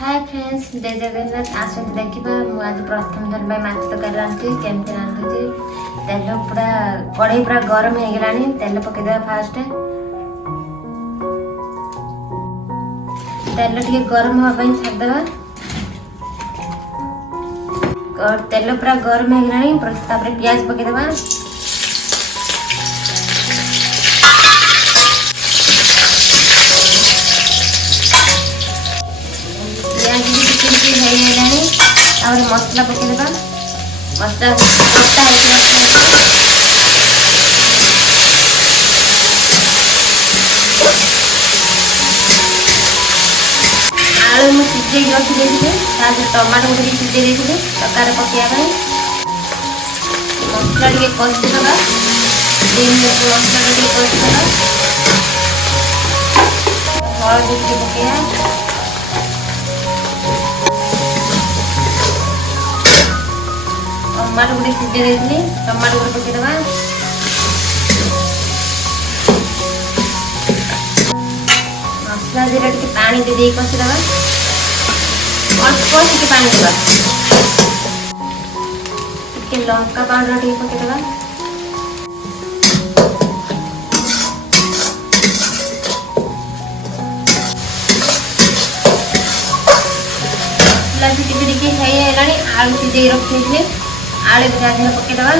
Hi friends, जय जगन्नाथ। आसत देखा मुझे प्रथम थर माछ तरकारी रांधुची केमती रांधुची। तेल पूरा कढ़ई पूरा गरम हो गला। तेल पकईदे फास्ट तेल टे गरम हाँपाई छाड़देवा। तेल पूरा गरम हो गला प्याज पकईदेवा। मसला पकईदेवा। मसला कटा आलू मुझे सीझे रखी टमाटो गोटे सीझे तकार पकड़ा मसला टे कषिदेवा। मसला टे कषिदेवा। हलदी टे पकड़ा। टमाटो गोटे सीझे टमाटो गोटे पकईदेवा। मसला जीरा टे पानी दे कषिदेवा। अल्प टे पानी देवा। लंका पाउडर टे पकईदेवा। मसला भी टिके आलू सीझे रखी आलू भी गाधे पकईदेवा।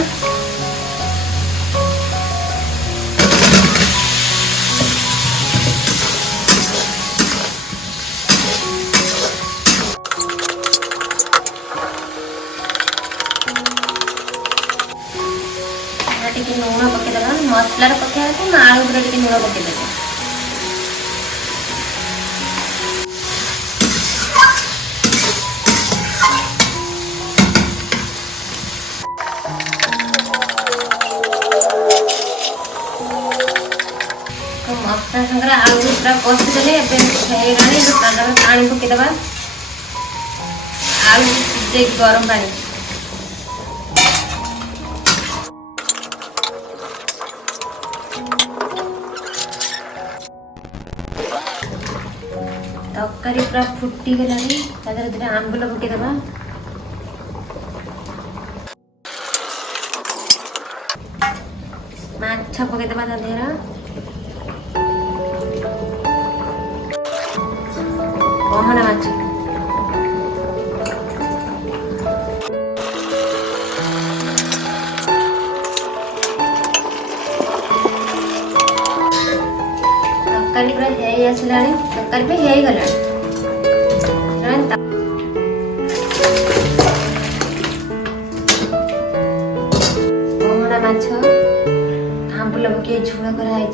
टे लुण पकईदेवा। मसला पकड़ा आलू पूरा टे लुण पकईदेवा। मसला संगे आलू पूरा कषिदेले पानी पकईदेवा। आलू सीझे गरम पानी तरकारी पूरा फुटी गला। आंबुल पकईदेवा। माछ पकईदेवा। पहना माछ तरकारी पूरा आसला। तरकारी भी हो गला। पहना माछ आंबुल पकई झोल कराई।